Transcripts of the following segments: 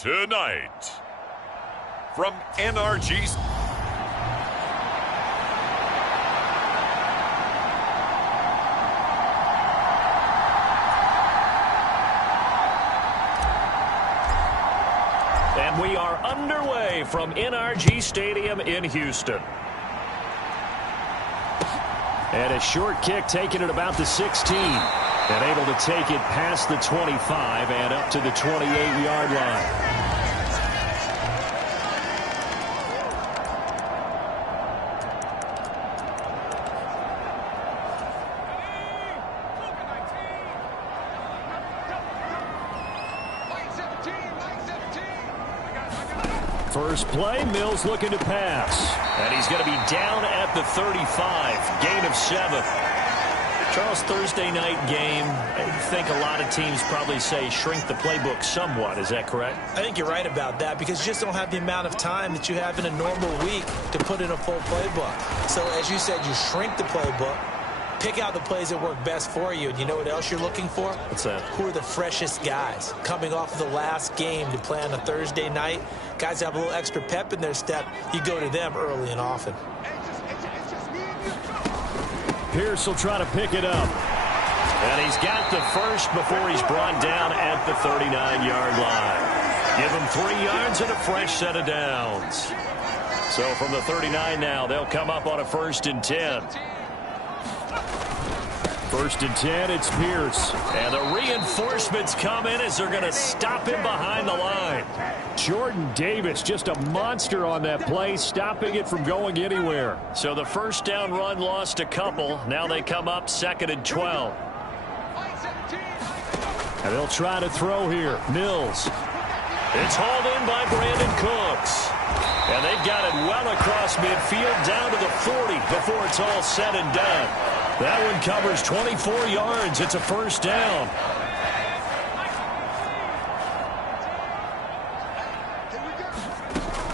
Tonight, from NRG. And we are underway from NRG Stadium in Houston. And a short kick taken at about the 16. And able to take it past the 25 and up to the 28-yard line. First play, Mills looking to pass. And he's going to be down at the 35. Gain of 7. Charles, Thursday night game, I think a lot of teams probably say shrink the playbook somewhat. Is that correct? I think you're right about that because you just don't have the amount of time that you have in a normal week to put in a full playbook. So as you said, you shrink the playbook, pick out the plays that work best for you. And you know what else you're looking for? What's that? Who are the freshest guys coming off of the last game to play on a Thursday night? Guys have a little extra pep in their step. You go to them early and often. Pierce will try to pick it up. And he's got the first before he's brought down at the 39-yard line. Give him 3 yards and a fresh set of downs. So from the 39 now, they'll come up on a 1st and 10. 1st and 10, it's Pierce. And the reinforcements come in as they're going to stop him behind the line. Jordan Davis, just a monster on that play, stopping it from going anywhere. So the first down run lost a couple. Now they come up 2nd and 12. And they'll try to throw here. Mills. It's hauled in by Brandon Cooks. And they've got it well across midfield down to the 40 before it's all said and done. That one covers 24 yards. It's a first down.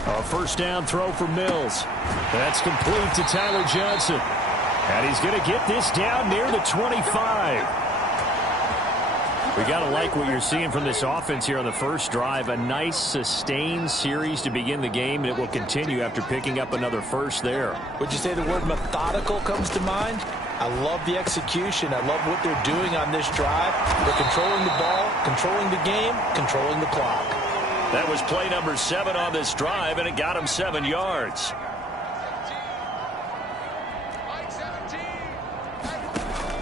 A first down throw for Mills. That's complete to Tyler Johnson. And he's going to get this down near the 25. We got to like what you're seeing from this offense here on the first drive. A nice sustained series to begin the game, and it will continue after picking up another first there. Would you say the word methodical comes to mind? I love the execution. I love what they're doing on this drive. They're controlling the ball, controlling the game, controlling the clock. That was play number 7 on this drive, and it got him 7 yards.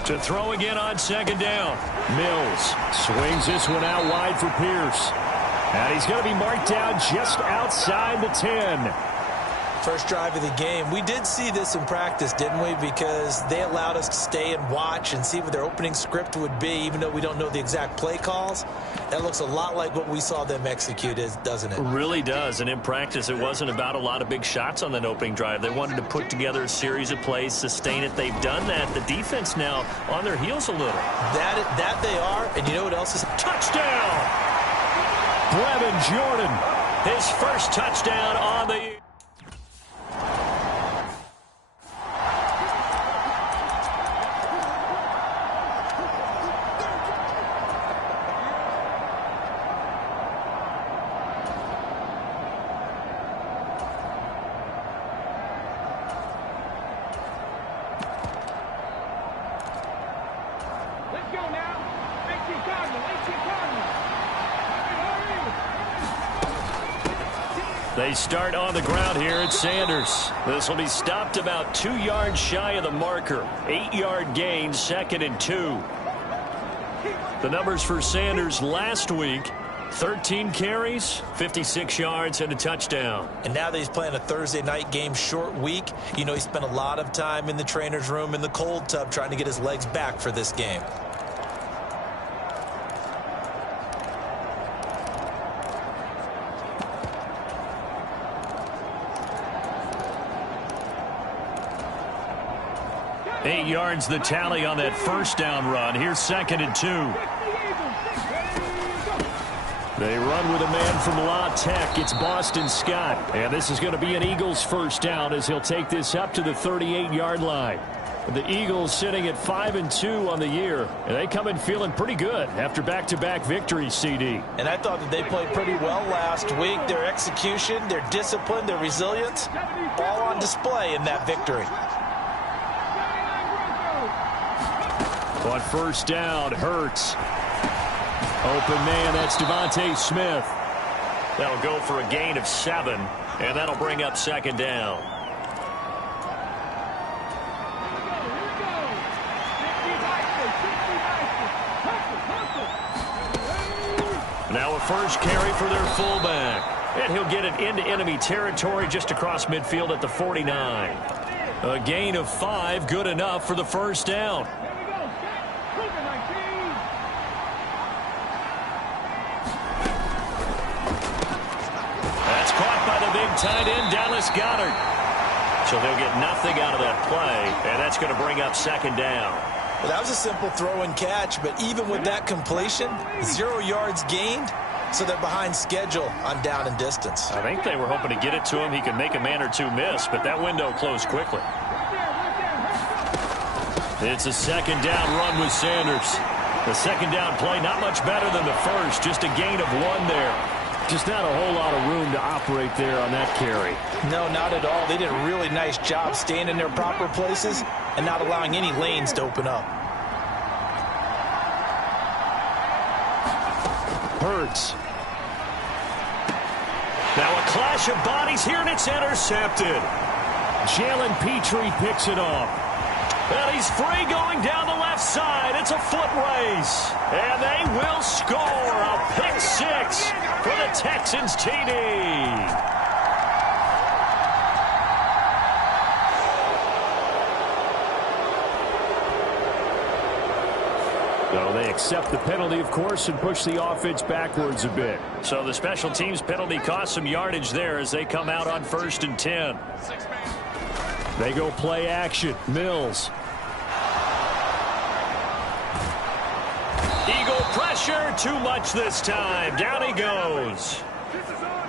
To throw again on 2nd down. Mills swings this one out wide for Pierce. And he's going to be marked down just outside the 10. First drive of the game. We did see this in practice, didn't we? Because they allowed us to stay and watch and see what their opening script would be, even though we don't know the exact play calls. That looks a lot like what we saw them execute, doesn't it? It really does. And in practice, it wasn't about a lot of big shots on that opening drive. They wanted to put together a series of plays, sustain it. They've done that. The defense now on their heels a little. That they are. And you know what else is? Touchdown! Brevin Jordan. His first touchdown on the year. They start on the ground here at Sanders. This will be stopped about 2 yards shy of the marker. 8-yard gain, 2nd and 2. The numbers for Sanders last week: 13 carries, 56 yards, and a touchdown. And now that he's playing a Thursday night game, short week, you know he spent a lot of time in the trainer's room in the cold tub trying to get his legs back for this game. Eight yards the tally on that first down run. Here's 2nd and 2. They run with a man from La Tech. It's Boston Scott. And this is going to be an Eagles first down as he'll take this up to the 38-yard line. The Eagles sitting at 5-2 on the year, and they come in feeling pretty good after back-to-back victories, CD. And I thought that they played pretty well last week. Their execution, their discipline, their resilience, all on display in that victory. On first down, Hurts. Open man, that's Devontae Smith. That'll go for a gain of 7, and that'll bring up second down. Now a first carry for their fullback. And he'll get it into enemy territory just across midfield at the 49. A gain of 5, good enough for the first down. That's caught by the big tight end, Dallas Goedert. So they'll get nothing out of that play, and that's going to bring up second down. Well, that was a simple throw and catch, but even with that completion, 0 yards gained, so they're behind schedule on down and distance. I think they were hoping to get it to him. He could make a man or two miss, but that window closed quickly. It's a second down run with Sanders. The second down play not much better than the first, just a gain of 1 there. Just not a whole lot of room to operate there on that carry. No, not at all. They did a really nice job staying in their proper places and not allowing any lanes to open up. Hurts. Now a clash of bodies here, and it's intercepted. Jalen Petrie picks it off. And he's free going down the left side. It's a foot race. And they will score a pick 6 for the Texans TD. So they accept the penalty, of course, and push the offense backwards a bit. So the special teams penalty cost some yardage there as they come out on 1st and 10. They go play action. Mills. Eagle pressure, too much this time. Down he goes.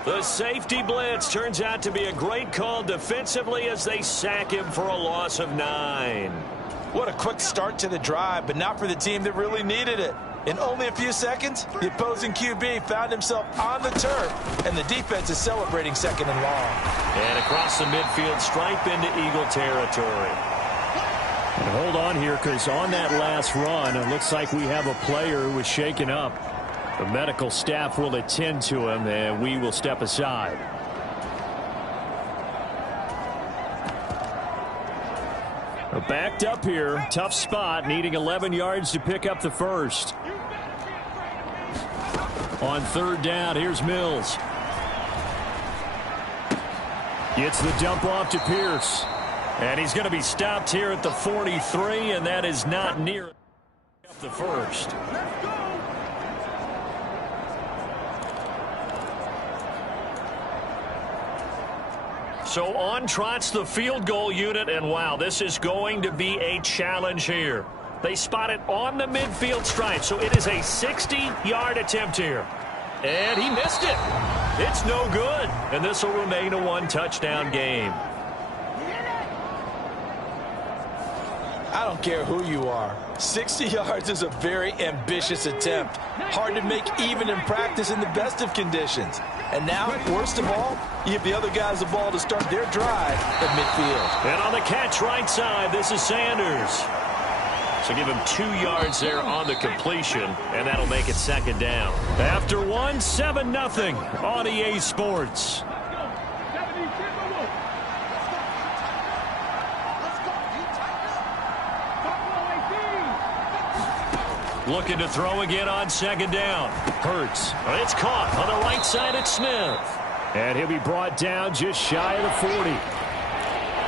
The safety blitz turns out to be a great call defensively as they sack him for a loss of 9. What a quick start to the drive, but not for the team that really needed it. In only a few seconds, the opposing QB found himself on the turf, and the defense is celebrating second and long. And across the midfield stripe into Eagle territory. And hold on here, because on that last run, it looks like we have a player who was shaken up. The medical staff will attend to him, and we will step aside. Backed up here, tough spot, needing 11 yards to pick up the first. On 3rd down, here's Mills. Gets the dump off to Pierce. And he's going to be stopped here at the 43, and that is not near the first. So on trots the field goal unit, and wow, this is going to be a challenge here. They spot it on the midfield stripe, so it is a 60-yard attempt here. And he missed it. It's no good, and this will remain a 1-touchdown game. I don't care who you are. 60 yards is a very ambitious attempt. Hard to make even in practice in the best of conditions. And now, worst of all, you give the other guys the ball to start their drive at midfield. And on the catch right side, this is Sanders. So give him 2 yards there on the completion, and that'll make it second down. After 1, 7-0 on EA Sports. Looking to throw again on second down. Hurts. It's caught on the right side at Smith. And he'll be brought down just shy of the 40.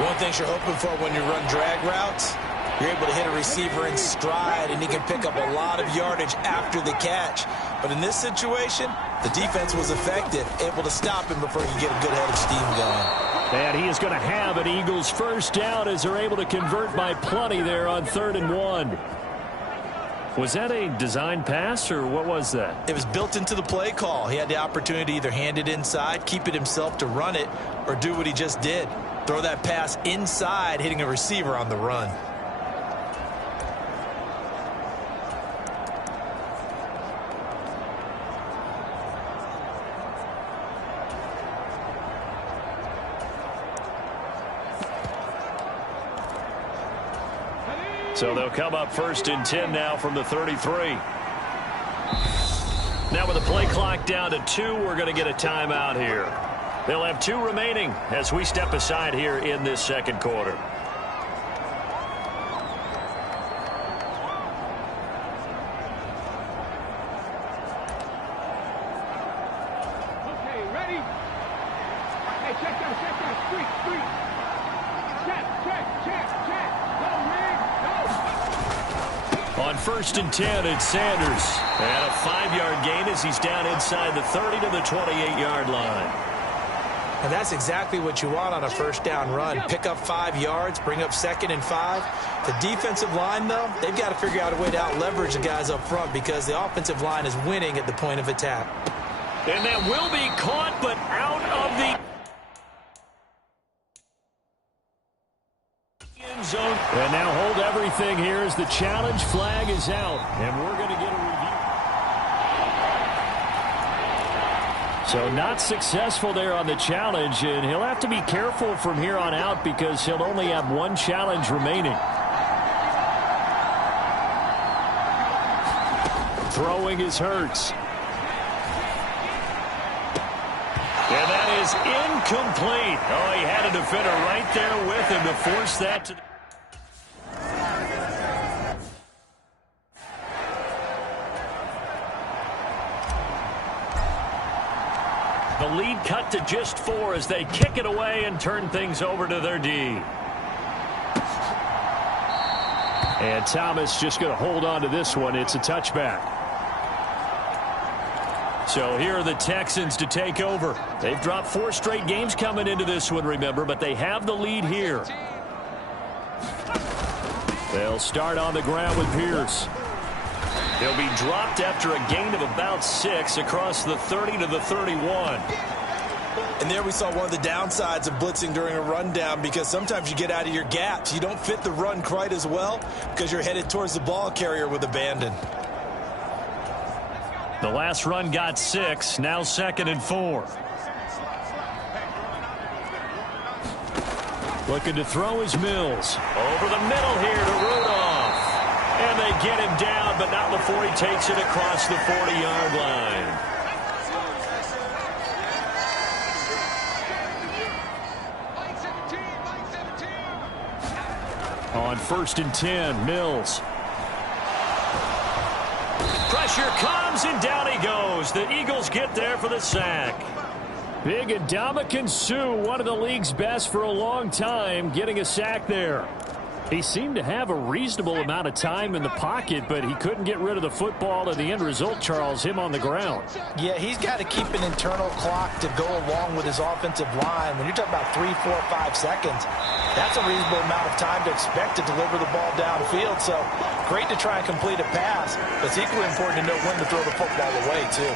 One of the things you're hoping for when you run drag routes, you're able to hit a receiver in stride, and he can pick up a lot of yardage after the catch. But in this situation, the defense was effective, able to stop him before he could get a good head of steam going. And he is going to have an Eagles first down as they're able to convert by plenty there on 3rd and 1. Was that a design pass, or what was that? It was built into the play call. He had the opportunity to either hand it inside, keep it himself to run it, or do what he just did. Throw that pass inside, hitting a receiver on the run. So they'll come up 1st and 10 now from the 33. Now with the play clock down to 2, we're going to get a timeout here. They'll have 2 remaining as we step aside here in this second quarter. On 1st and 10, it's Sanders. And a 5-yard gain as he's down inside the 30 to the 28-yard line. And that's exactly what you want on a first down run. Pick up 5 yards, bring up 2nd and 5. The defensive line, though, they've got to figure out a way to out-leverage the guys up front because the offensive line is winning at the point of attack. And that will be caught, but out of the end zone. And now hold everything here as the challenge flag is out. And we're going to get a review. So not successful there on the challenge, and he'll have to be careful from here on out because he'll only have 1 challenge remaining. Throwing is Hurts. And that is incomplete. Oh, he had a defender right there with him to force that to... The lead cut to just 4 as they kick it away and turn things over to their D. And Thomas just going to hold on to this one. It's a touchback. So here are the Texans to take over. They've dropped 4 straight games coming into this one, remember, but they have the lead here. They'll start on the ground with Pierce. He'll be dropped after a gain of about 6 across the 30 to the 31. And there we saw one of the downsides of blitzing during a rundown because sometimes you get out of your gaps. You don't fit the run quite as well because you're headed towards the ball carrier with abandon. The last run got 6, now 2nd and 4. Looking to throw is Mills. Over the middle here to Rudolph. And they get him down, but not before he takes it across the 40-yard line. On 1st and 10, Mills. Pressure comes, and down he goes. The Eagles get there for the sack. Big Ndamukong Suh, one of the league's best for a long time, getting a sack there. He seemed to have a reasonable amount of time in the pocket, but he couldn't get rid of the football, and the end result, Charles, him on the ground. Yeah, he's got to keep an internal clock to go along with his offensive line. When you're talking about 3, 4, 5 seconds, that's a reasonable amount of time to expect to deliver the ball downfield. So great to try and complete a pass, but it's equally important to know when to throw the football away, too.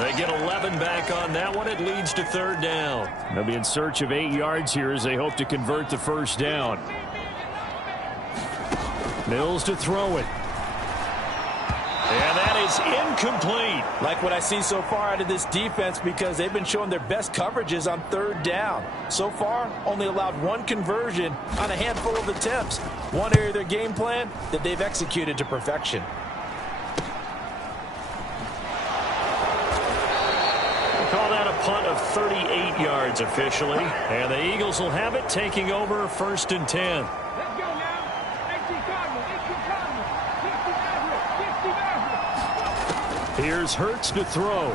They get 11 back on that one. It leads to 3rd down. They'll be in search of 8 yards here as they hope to convert the 1st down. Mills to throw it. And that is incomplete. Like what I see so far out of this defense because they've been showing their best coverages on 3rd down. So far, only allowed 1 conversion on a handful of attempts. One area of their game plan that they've executed to perfection. Call that a punt of 38 yards officially. And the Eagles will have it, taking over 1st and 10. Here's Hurts to throw.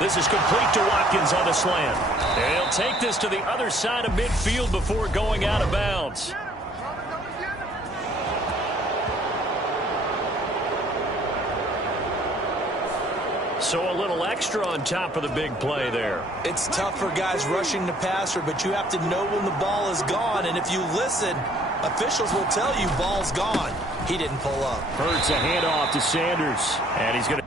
This is complete to Watkins on the slant. And he'll take this to the other side of midfield before going out of bounds. So a little extra on top of the big play there. It's tough for guys rushing the passer, but you have to know when the ball is gone. And if you listen, officials will tell you ball's gone. He didn't pull up. Hurts a handoff to Sanders. And he's going to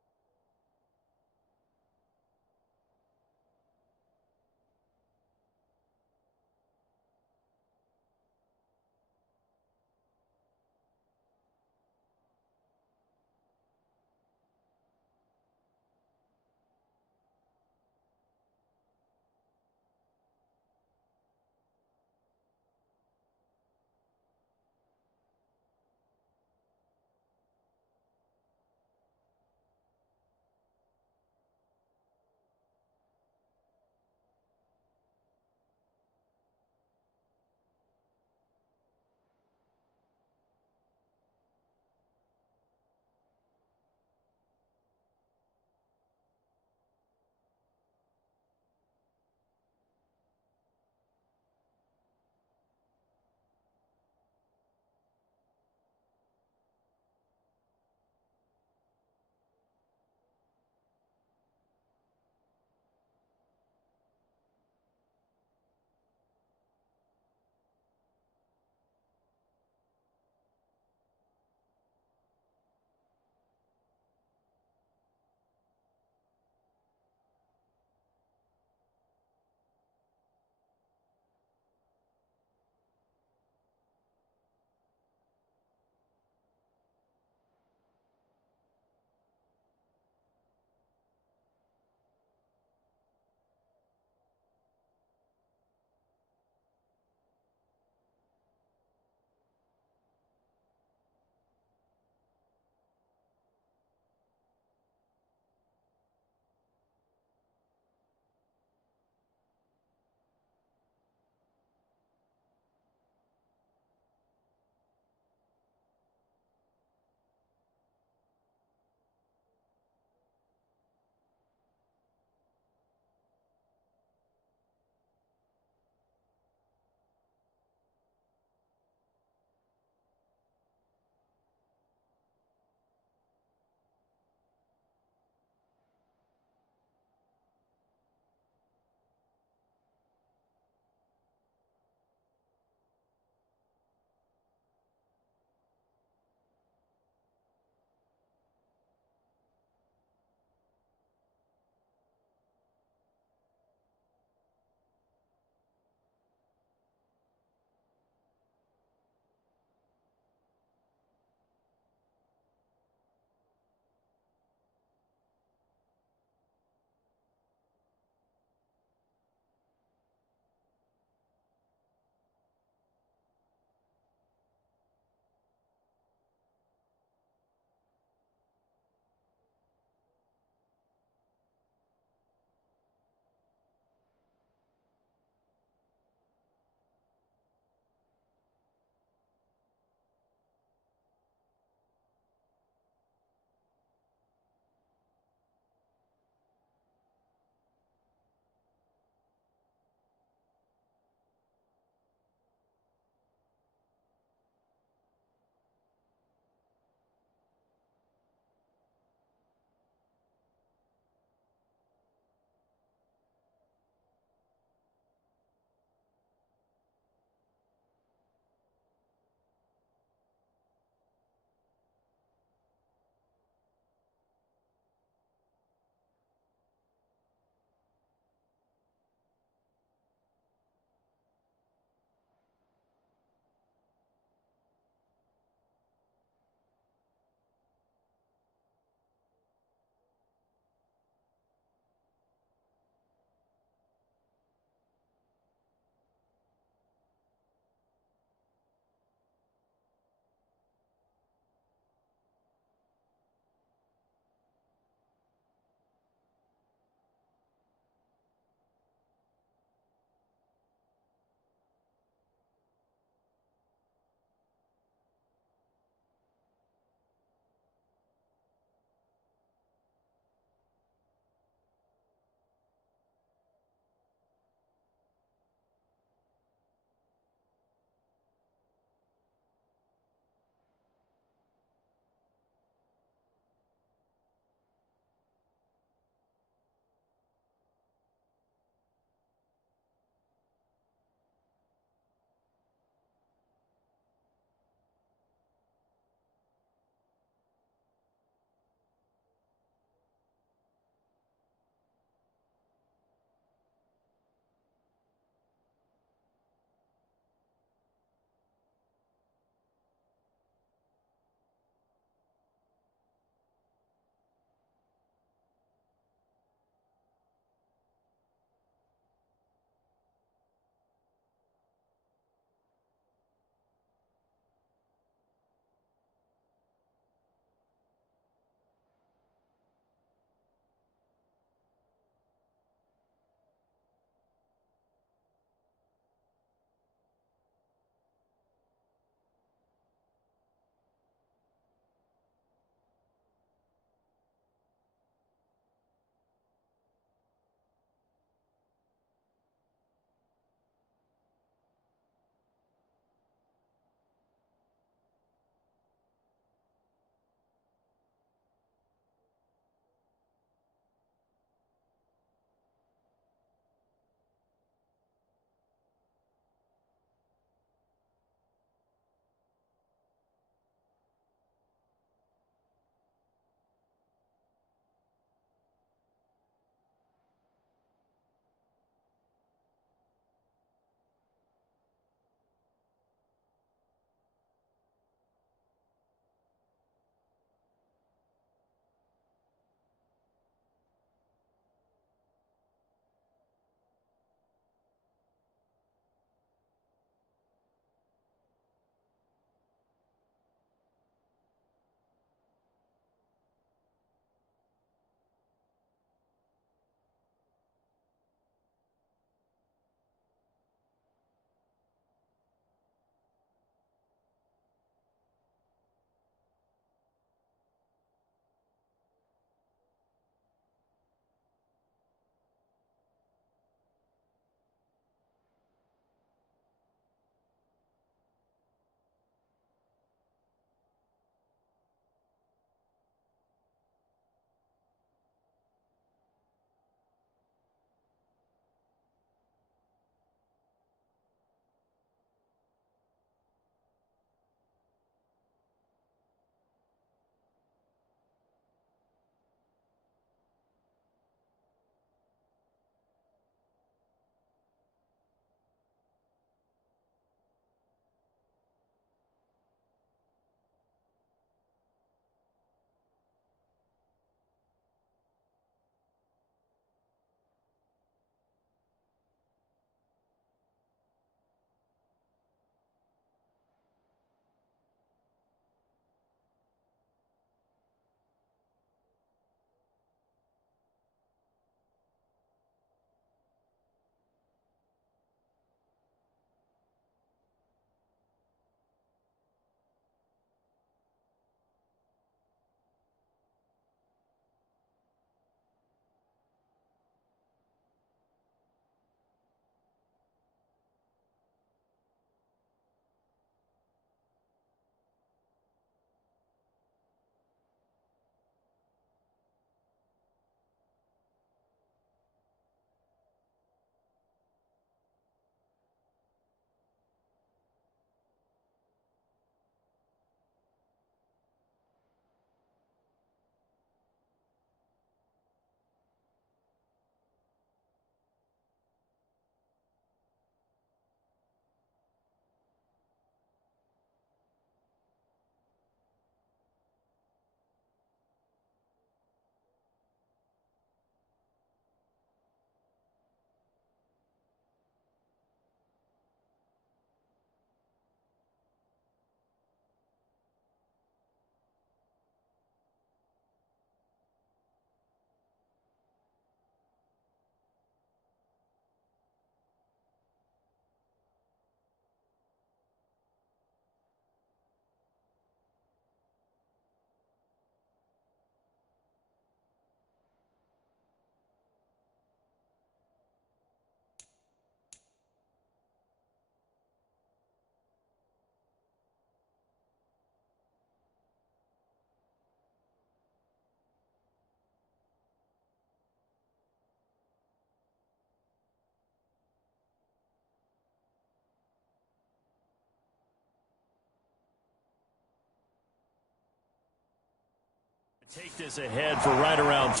Take this ahead for right around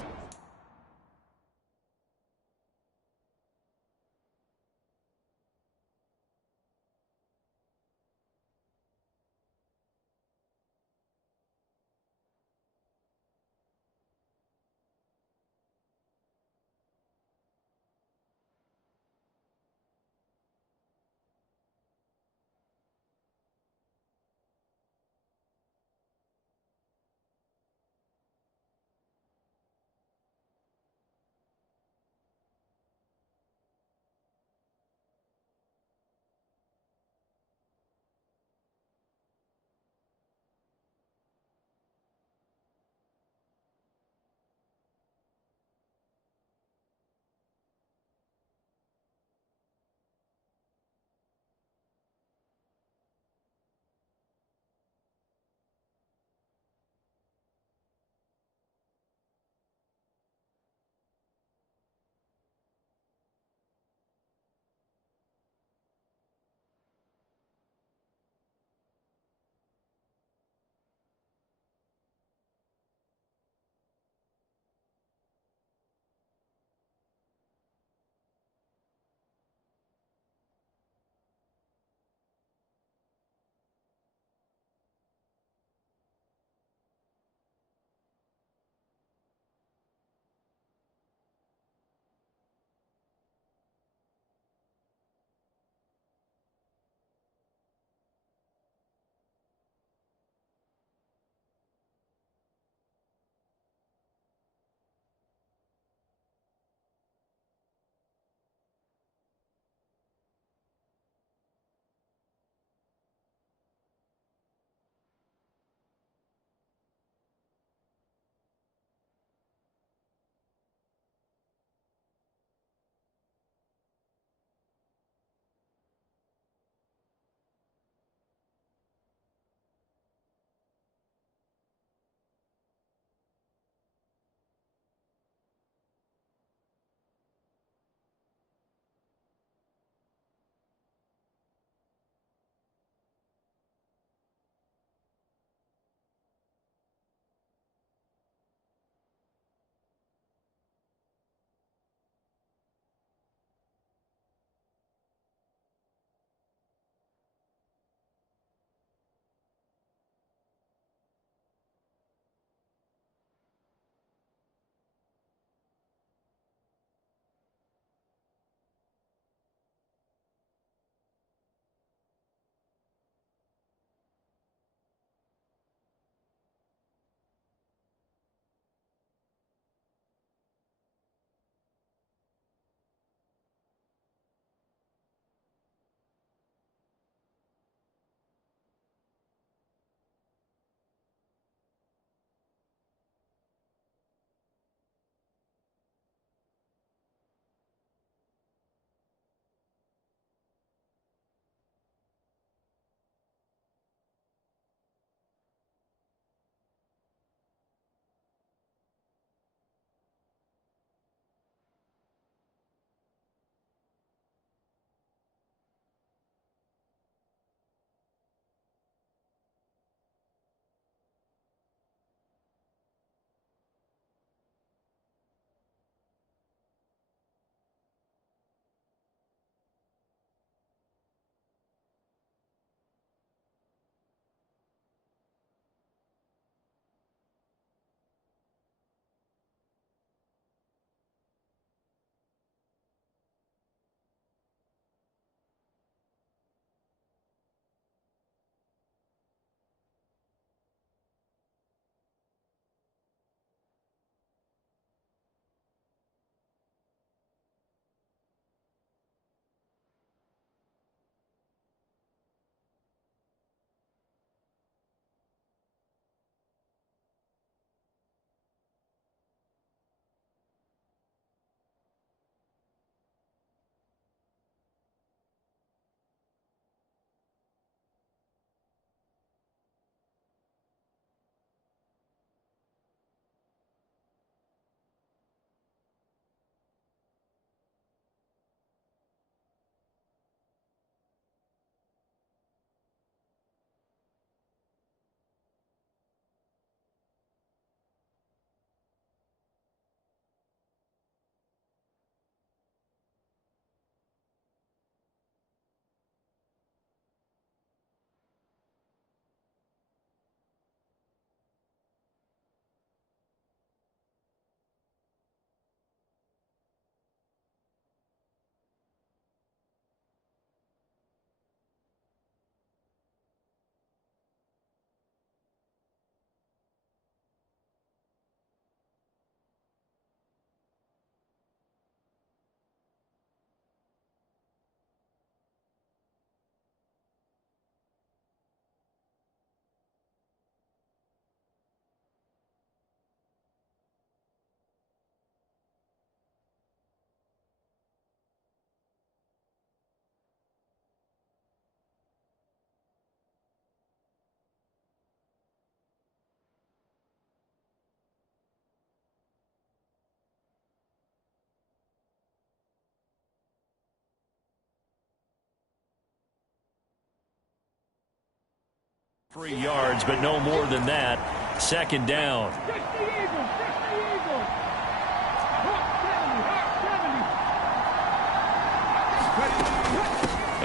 3 yards, but no more than that. Second down.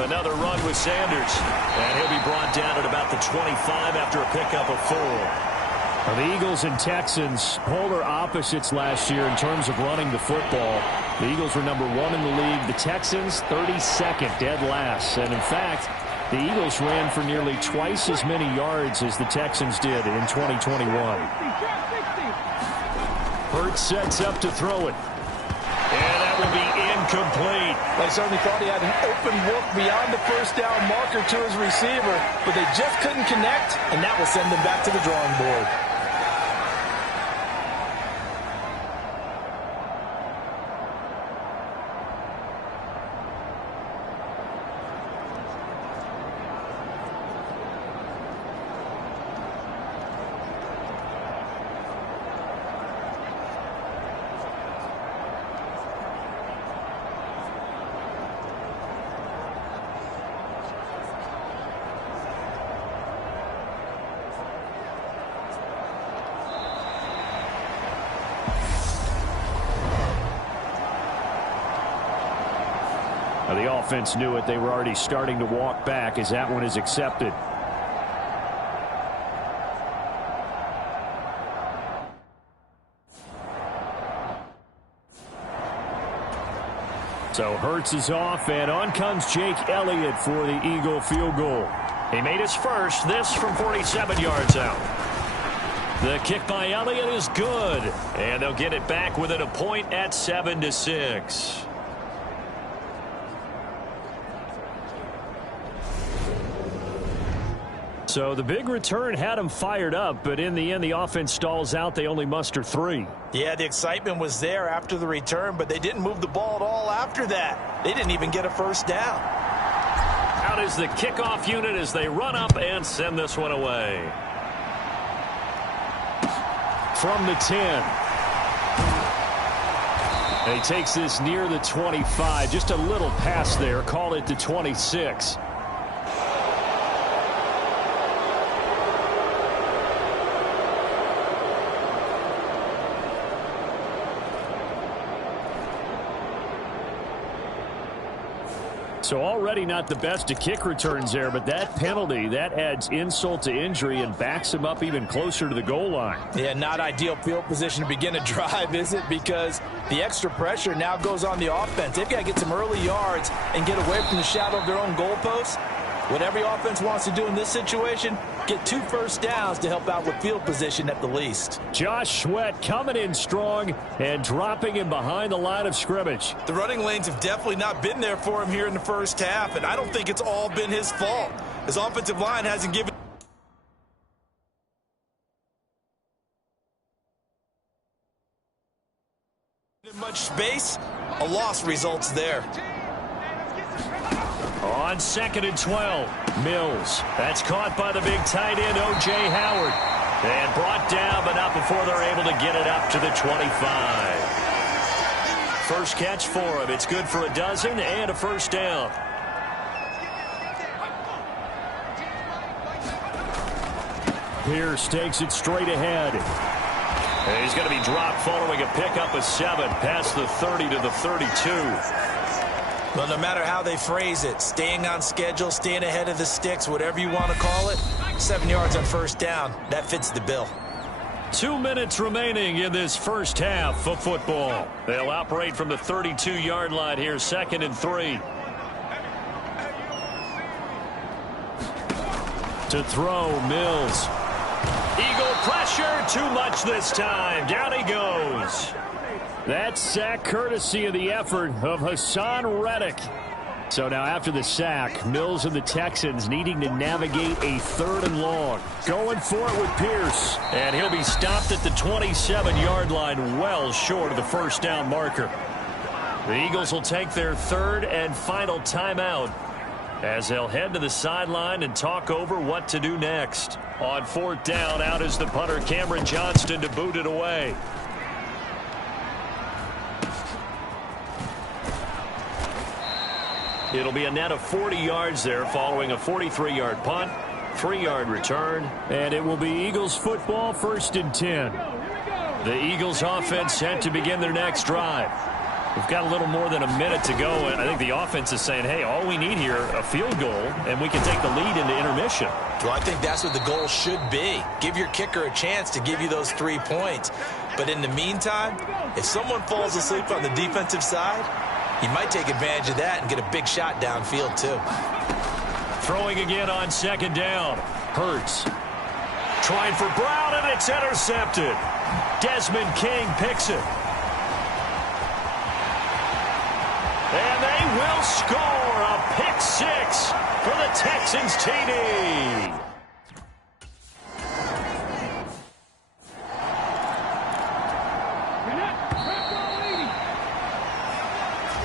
Another run with Sanders. And he'll be brought down at about the 25 after a pickup of 4. Now, the Eagles and Texans, polar opposites last year in terms of running the football. The Eagles were number 1 in the league. The Texans, 32nd, dead last. And in fact, the Eagles ran for nearly twice as many yards as the Texans did in 2021. Hurts sets up to throw it. And that will be incomplete. They certainly thought he had an open look beyond the first down marker to his receiver, but they just couldn't connect, and that will send them back to the drawing board. The offense knew it. They were already starting to walk back as that one is accepted. So Hurts is off, and on comes Jake Elliott for the Eagle field goal. He made his first, this from 47 yards out. The kick by Elliott is good, and they'll get it back within a point at 7-6. So the big return had them fired up, but in the end, the offense stalls out. They only muster 3. Yeah, the excitement was there after the return, but they didn't move the ball at all after that. They didn't even get a first down. Out is the kickoff unit as they run up and send this one away. From the 10. And he takes this near the 25. Just a little pass there. Call it the 26. So already not the best of kick returns there, but that penalty, that adds insult to injury and backs him up even closer to the goal line. Yeah, not ideal field position to begin a drive, is it? Because the extra pressure now goes on the offense. They've got to get some early yards and get away from the shadow of their own goalposts. What every offense wants to do in this situation, get 2 first downs to help out with field position at the least. Josh Sweat coming in strong and dropping him behind the line of scrimmage. The running lanes have definitely not been there for him here in the first half, and I don't think it's all been his fault. His offensive line hasn't given much space. A loss results there. On 2nd and 12, Mills. That's caught by the big tight end, O.J. Howard. And brought down, but not before they're able to get it up to the 25. First catch for him. It's good for a dozen and a first down. Pierce takes it straight ahead. And he's going to be dropped following a pickup of 7 past the 30 to the 32. Well, no matter how they phrase it, staying on schedule, staying ahead of the sticks, whatever you want to call it, 7 yards on first down, that fits the bill. 2 minutes remaining in this first half of football. They'll operate from the 32-yard line here, 2nd and 3. To throw, Mills. Eagle pressure, too much this time. Down he goes. That sack courtesy of the effort of Hassan Reddick. So now after the sack, Mills and the Texans needing to navigate a 3rd and long. Going for it with Pierce. And he'll be stopped at the 27-yard line, well short of the first down marker. The Eagles will take their 3rd and final timeout as they'll head to the sideline and talk over what to do next. On 4th down, out is the punter, Cameron Johnston, to boot it away. It'll be a net of 40 yards there following a 43-yard punt. 3-yard return, and it will be Eagles football, 1st and 10. The Eagles offense set to begin their next drive. We've got a little more than a minute to go, and I think the offense is saying, hey, all we need here, a field goal, and we can take the lead into intermission. Well, I think that's what the goal should be. Give your kicker a chance to give you those 3 points. But in the meantime, if someone falls asleep on the defensive side, he might take advantage of that and get a big shot downfield, too. Throwing again on 2nd down. Hurts. Trying for Brown, and it's intercepted. Desmond King picks it. And they will score a pick 6 for the Texans TD.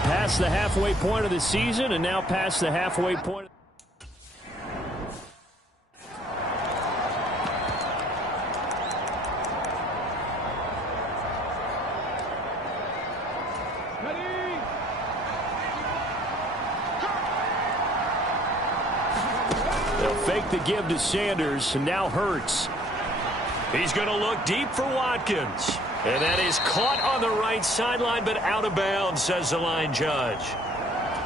Past the halfway point of the season, and now past the halfway point. They'll fake the give to Sanders, and now Hurts. He's going to look deep for Watkins. And that is caught on the right sideline, but out of bounds, says the line judge.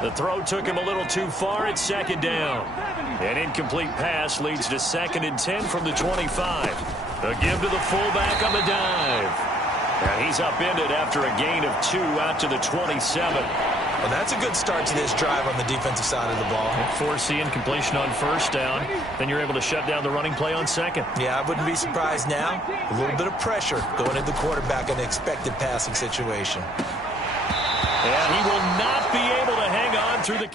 The throw took him a little too far at 2nd down. An incomplete pass leads to 2nd and 10 from the 25. The give to the fullback on the dive. And he's upended after a gain of 2 out to the 27. Well, that's a good start to this drive on the defensive side of the ball. Foreseeing completion on 1st down. Then you're able to shut down the running play on 2nd. Yeah, I wouldn't be surprised now. A little bit of pressure going into the quarterback in an expected passing situation. And he will not be able to hang on through the...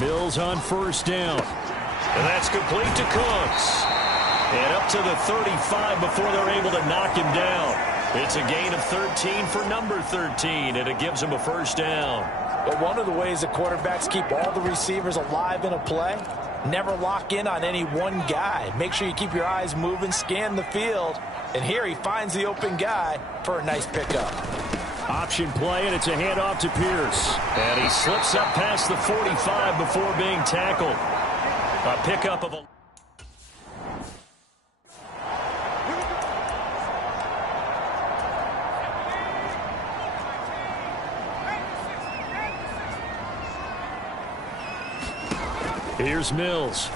Mills on 1st down. And that's complete to Cooks. And up to the 35 before they're able to knock him down. It's a gain of 13 for number 13, and it gives him a 1st down. But one of the ways that quarterbacks keep all the receivers alive in a play, never lock in on any one guy. Make sure you keep your eyes moving, scan the field. And here he finds the open guy for a nice pickup. Option play, and it's a handoff to Pierce. And he slips up past the 45 before being tackled. A pickup of a... Here's Mills.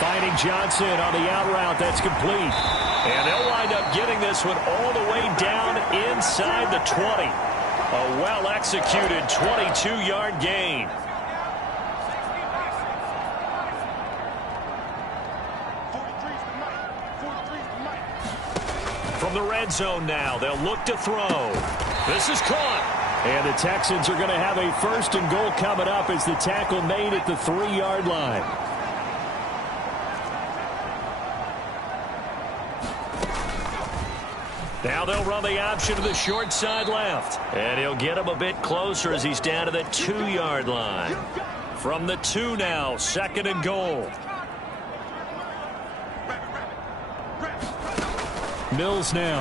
Finding Johnson on the out route. That's complete. And they'll wind up getting this one all the way down inside the 20. A well-executed 22-yard gain. From the red zone now, they'll look to throw. This is caught. And the Texans are going to have a 1st and goal coming up as the tackle made at the 3-yard line. Now they'll run the option to the short side left. And he'll get him a bit closer as he's down to the 2-yard line. From the 2 now, 2nd and goal. Mills now.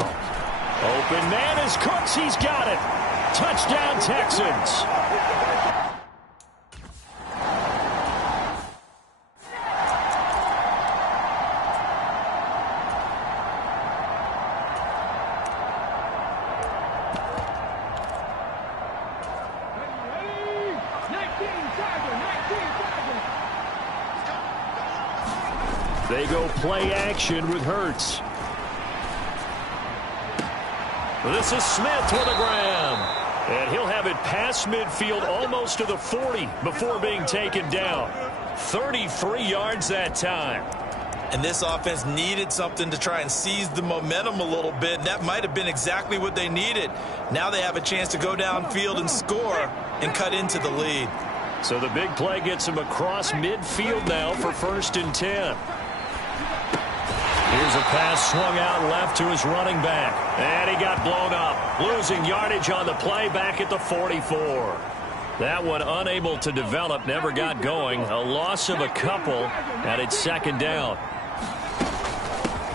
Open man is Cooks. He's got it. Touchdown, Texans. They go play action with Hurts. This is Smith with a grab. And he'll have it past midfield almost to the 40 before being taken down. 33 yards that time. And this offense needed something to try and seize the momentum a little bit. And that might have been exactly what they needed. Now they have a chance to go downfield and score and cut into the lead. So the big play gets him across midfield now for 1st and 10. Here's a pass swung out left to his running back. And he got blown up. Losing yardage on the play back at the 44. That one unable to develop, never got going. A loss of a couple, and it's second down.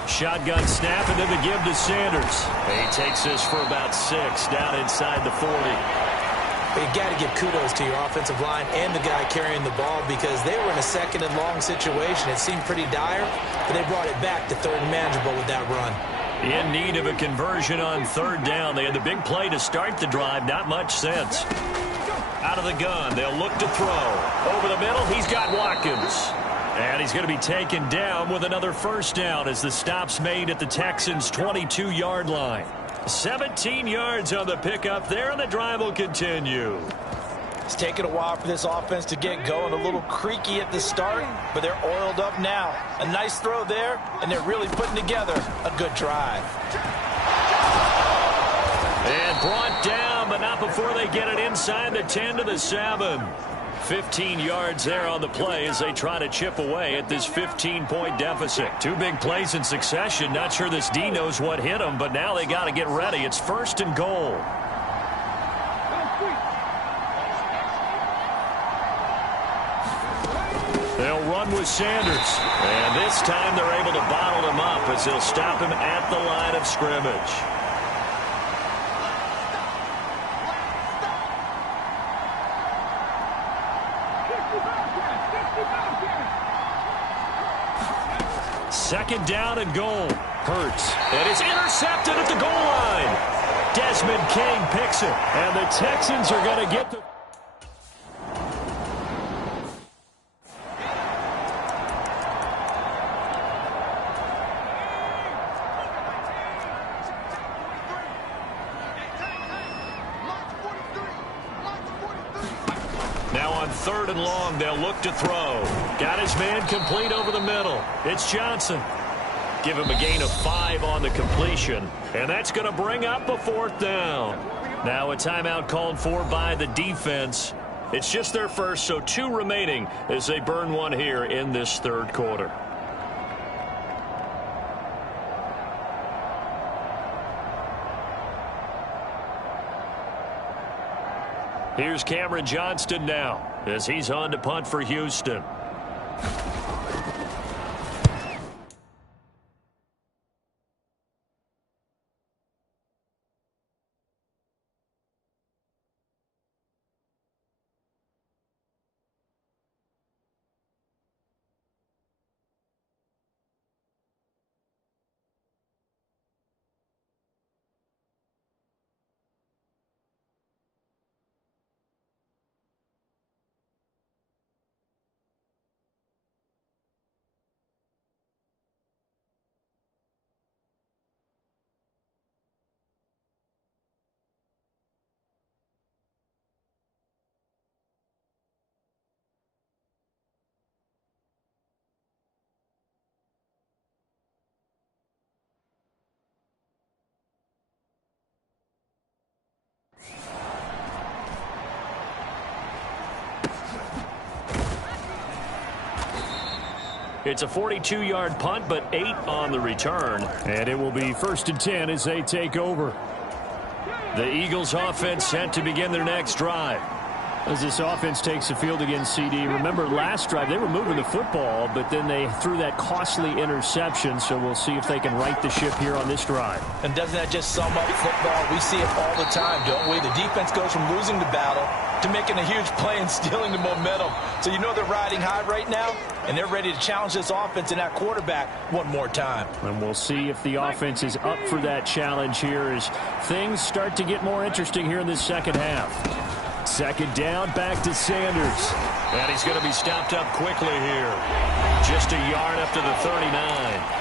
Shotgun snap, and then the give to Sanders. He takes this for about 6 down inside the 40. You got to give kudos to your offensive line and the guy carrying the ball because they were in a second and long situation. It seemed pretty dire, but they brought it back to third and manageable with that run. In need of a conversion on third down. They had the big play to start the drive. Not much sense. Out of the gun, they'll look to throw. Over the middle, he's got Watkins. And he's going to be taken down with another first down as the stop's made at the Texans' 22-yard line. 17 yards on the pickup there, and the drive will continue. It's taken a while for this offense to get going. A little creaky at the start, but they're oiled up now. A nice throw there, and they're really putting together a good drive. And brought down, but not before they get it inside the 10 to the 7. 15 yards there on the play as they try to chip away at this 15-point deficit. 2 big plays in succession. Not sure this D knows what hit them, but now they got to get ready. It's first and goal. They'll run with Sanders. And this time they're able to bottle him up as they'll stop him at the line of scrimmage. Second down and goal. Hurts. And it's intercepted at the goal line. Desmond King picks it. And the Texans are going to get the... Now on third and long, they'll look to throw. Got his man complete over the middle. It's Johnson. Give him a gain of 5 on the completion. And that's going to bring up a fourth down. Now a timeout called for by the defense. It's just their first, so 2 remaining as they burn one here in this third quarter. Here's Cameron Johnston now as he's on to punt for Houston. It's a 42-yard punt, but 8 on the return. And it will be first and 10 as they take over. The Eagles offense set to begin their next drive. As this offense takes the field against CD, remember last drive they were moving the football, but then they threw that costly interception, so we'll see if they can right the ship here on this drive. And doesn't that just sum up football? We see it all the time, don't we? The defense goes from losing the battle to making a huge play and stealing the momentum. So you know they're riding high right now, and they're ready to challenge this offense and that quarterback one more time. And we'll see if the offense is up for that challenge here as things start to get more interesting here in this second half. Second down, back to Sanders. And he's going to be stopped up quickly here. Just a yard up to the 39.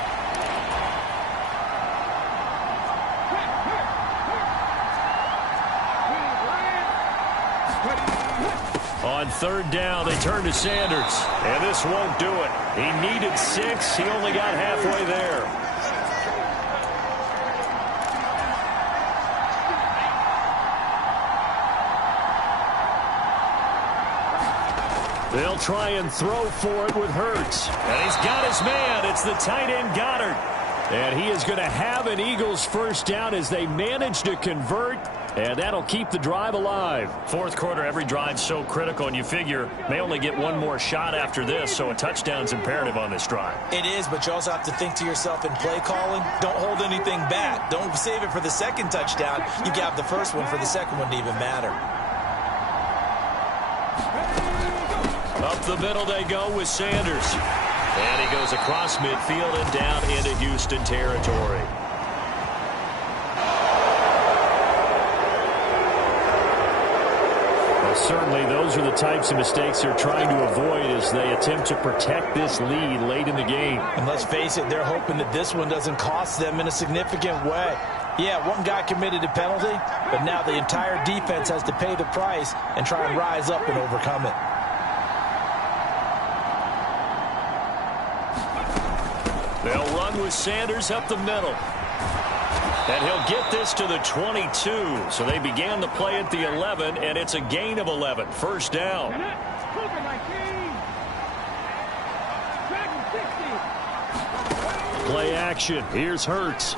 On third down, they turn to Sanders. And this won't do it. He needed 6. He only got halfway there. They'll try and throw for it with Hurts. And he's got his man. It's the tight end Goddard. And he is going to have an Eagles first down as they manage to convert, and that'll keep the drive alive. Fourth quarter, every drive's so critical, and you figure they only get one more shot after this, so a touchdown's imperative on this drive. It is, but you also have to think to yourself in play calling, don't hold anything back. Don't save it for the second touchdown. You got the first one for the second one to even matter. Up the middle they go with Sanders. And he goes across midfield and down into Houston territory. Well, certainly those are the types of mistakes they're trying to avoid as they attempt to protect this lead late in the game. And let's face it, they're hoping that this one doesn't cost them in a significant way. Yeah, one guy committed a penalty, but now the entire defense has to pay the price and try and rise up and overcome it. They'll run with Sanders up the middle. And he'll get this to the 22. So they began the play at the 11, and it's a gain of 11. First down. Play action. Here's Hurts.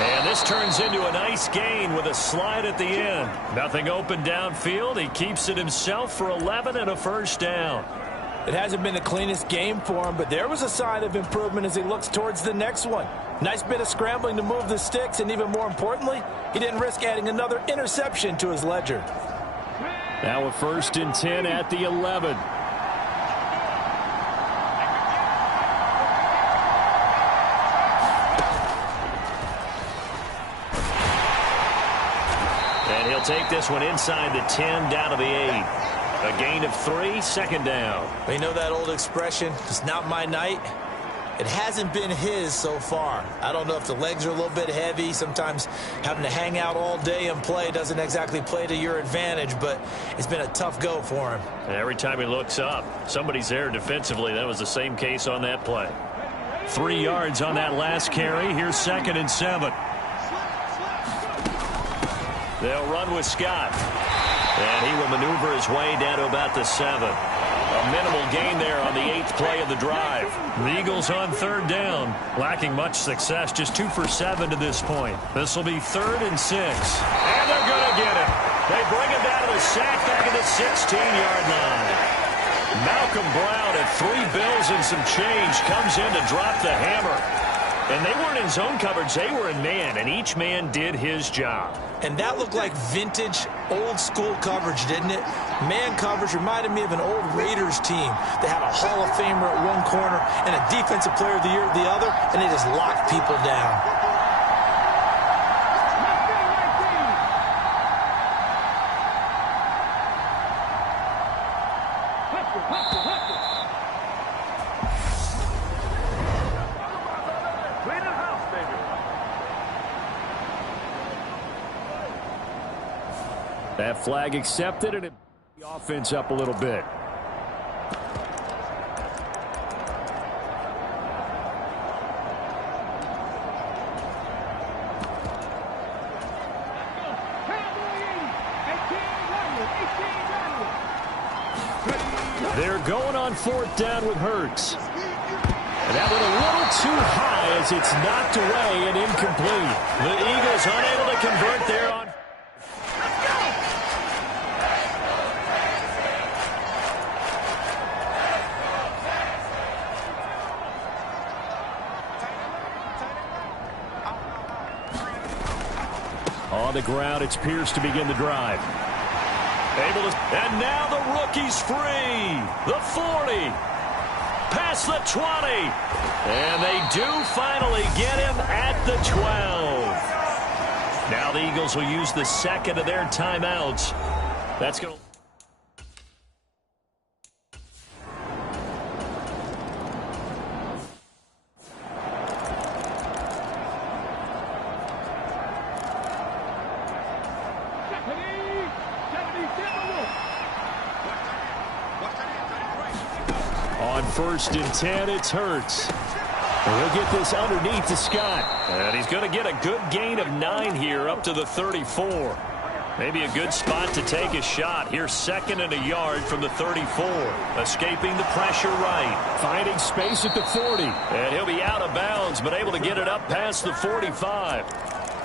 And this turns into a nice gain with a slide at the end. Nothing open downfield. He keeps it himself for 11 and a first down. It hasn't been the cleanest game for him, but there was a sign of improvement as he looks towards the next one. Nice bit of scrambling to move the sticks, and even more importantly, he didn't risk adding another interception to his ledger. Now a 1st and 10 at the 11. And he'll take this one inside the 10 down to the 8. A gain of 3, second down. You know that old expression, it's not my night? It hasn't been his so far. I don't know if the legs are a little bit heavy. Sometimes having to hang out all day and play doesn't exactly play to your advantage, but it's been a tough go for him. And every time he looks up, somebody's there defensively. That was the same case on that play. 3 yards on that last carry. Here's 2nd and 7. They'll run with Scott. And he will maneuver his way down to about the 7. A minimal gain there on the 8th play of the drive. The Eagles on 3rd down, lacking much success, just 2 for 7 to this point. This will be 3rd and 6. And they're going to get him. They bring him down to the sack back at the 16-yard line. Malcolm Brown at 3 bills and some change comes in to drop the hammer. And they weren't in zone coverage, they were in man, and each man did his job. And that looked like vintage, old-school coverage, didn't it? Man coverage reminded me of an old Raiders team. They had a Hall of Famer at one corner and a Defensive Player of the Year at the other, and they just locked people down. That flag accepted, and it the offense up a little bit. They're going on 4th down with Hurts. And that went a little too high as it's knocked away and incomplete. The Eagles unable to convert there on. On the ground, it's Pierce to begin the drive. And now the rookie's free. The 40. Past the 20. And they do finally get him at the 12. Now the Eagles will use the 2nd of their timeouts. That's going to... On 1st and 10, it's Hurts. And he'll get this underneath to Scott. And he's going to get a good gain of 9 here up to the 34. Maybe a good spot to take a shot. Here's 2nd and a yard from the 34. Escaping the pressure right. Finding space at the 40. And he'll be out of bounds, but able to get it up past the 45.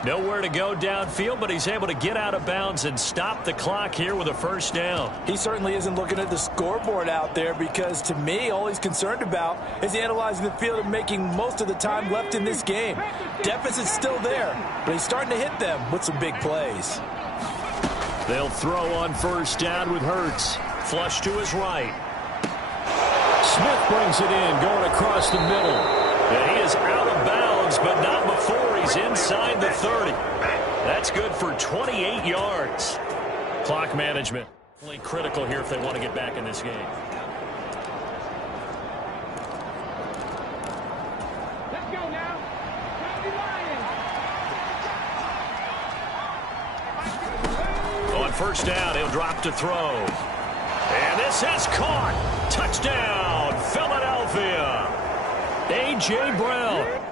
Nowhere to go downfield, but he's able to get out of bounds and stop the clock here with a first down. He certainly isn't looking at the scoreboard out there because, to me, all he's concerned about is analyzing the field and making most of the time left in this game. Deficit's still there, but he's starting to hit them with some big plays. They'll throw on first down with Hurts. Flush to his right. Smith brings it in, going across the middle. And he is out of bounds, but not before he's inside the 30. That's good for 28 yards. Clock management really critical here if they want to get back in this game. Let's go now. On first down, he'll drop to throw. And this is caught. Touchdown, Philadelphia. A.J. Brown.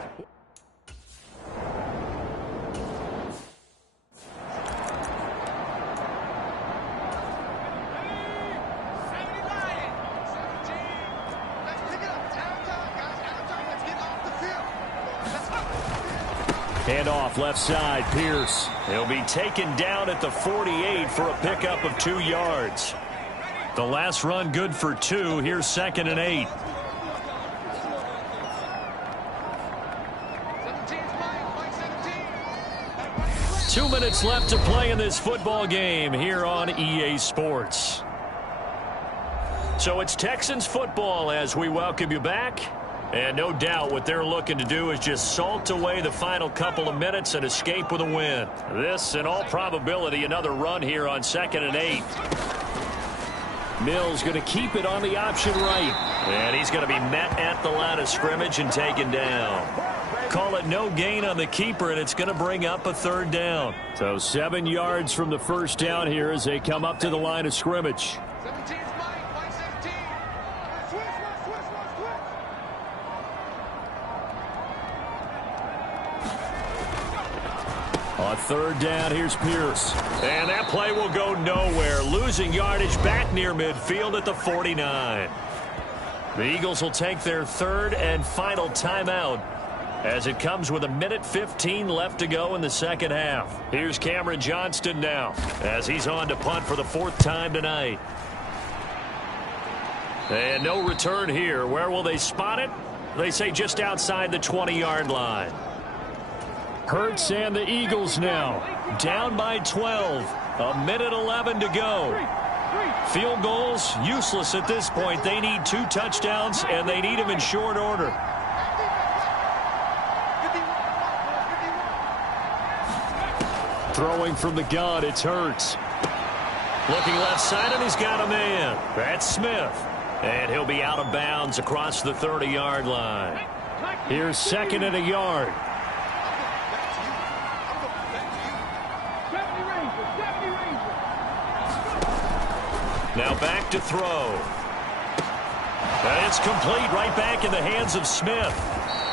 Handoff left side, Pierce. He'll be taken down at the 48 for a pickup of 2 yards. The last run good for 2. Here's 2nd and 8. Two minutes left to play in this football game here on EA Sports. So it's Texans football as we welcome you back. And no doubt what they're looking to do is just salt away the final couple of minutes and escape with a win. This, in all probability, another run here on 2nd and 8. Mills going to keep it on the option right. And he's going to be met at the line of scrimmage and taken down. Call it no gain on the keeper, and it's going to bring up a 3rd down. So 7 yards from the first down here as they come up to the line of scrimmage. On 3rd down, here's Pierce. And that play will go nowhere. Losing yardage back near midfield at the 49. The Eagles will take their 3rd and final timeout as it comes with 1:15 left to go in the second half. Here's Cameron Johnston now as he's on to punt for the 4th time tonight. And no return here. Where will they spot it? They say just outside the 20-yard line. Hurts and the Eagles now. Down by 12. 1:11 to go. Field goals useless at this point. They need 2 touchdowns, and they need them in short order. Throwing from the gun, it's Hurts. Looking left side, and he's got a man. That's Smith. And he'll be out of bounds across the 30-yard line. Here's 2nd and a yard. Now back to throw. And it's complete right back in the hands of Smith.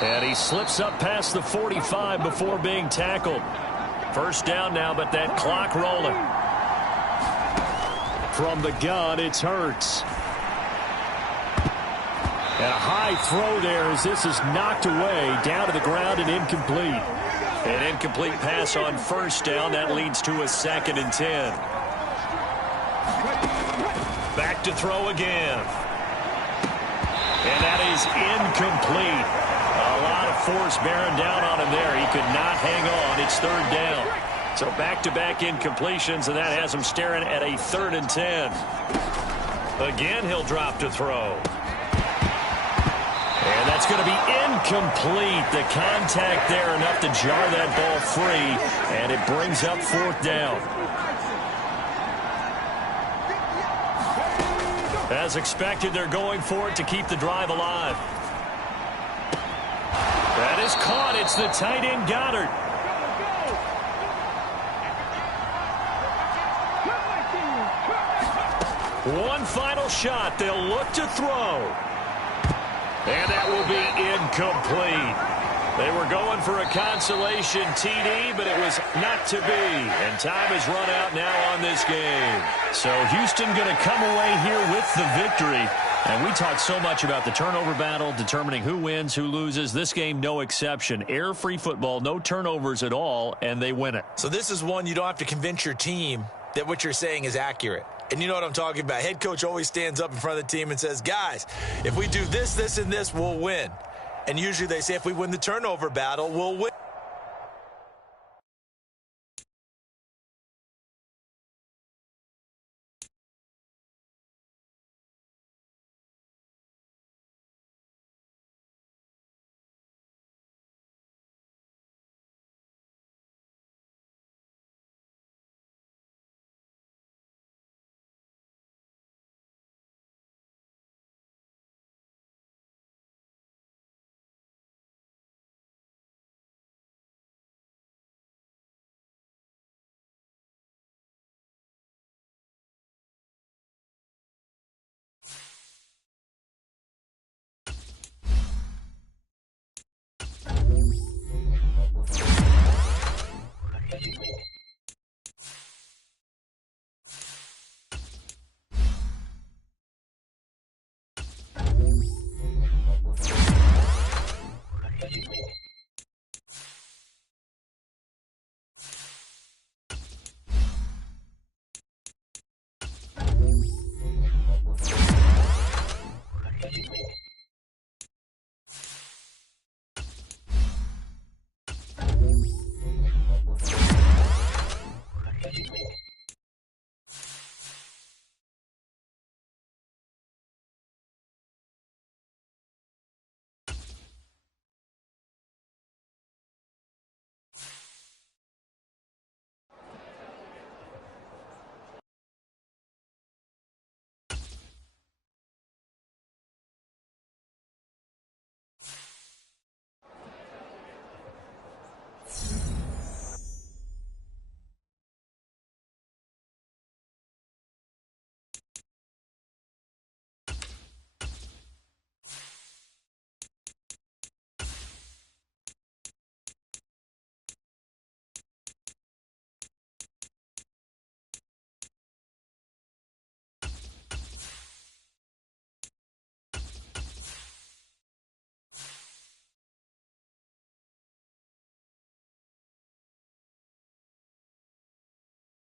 And he slips up past the 45 before being tackled. First down now, but that clock rolling. From the gun, it's Hurts. And a high throw there as this is knocked away, down to the ground and incomplete. An incomplete pass on first down. That leads to a 2nd and 10. Back to throw again. And that is incomplete. A lot of force bearing down on him there. He could not hang on. It's 3rd down. So back-to-back incompletions, and that has him staring at a 3rd and 10. Again, he'll drop to throw. And that's going to be incomplete. The contact there enough to jar that ball free, and it brings up 4th down. As expected, they're going for it to keep the drive alive. That is caught. It's the tight end, Goddard. One final shot. They'll look to throw. And that will be incomplete. They were going for a consolation TD, but it was not to be. And time has run out now on this game. So Houston going to come away here with the victory. And we talked so much about the turnover battle, determining who wins, who loses. This game, no exception. Air-free football, no turnovers at all, and they win it. So this is one you don't have to convince your team that what you're saying is accurate. And you know what I'm talking about. Head coach always stands up in front of the team and says, guys, if we do this, this, and this, we'll win. And usually they say if we win the turnover battle, we'll win.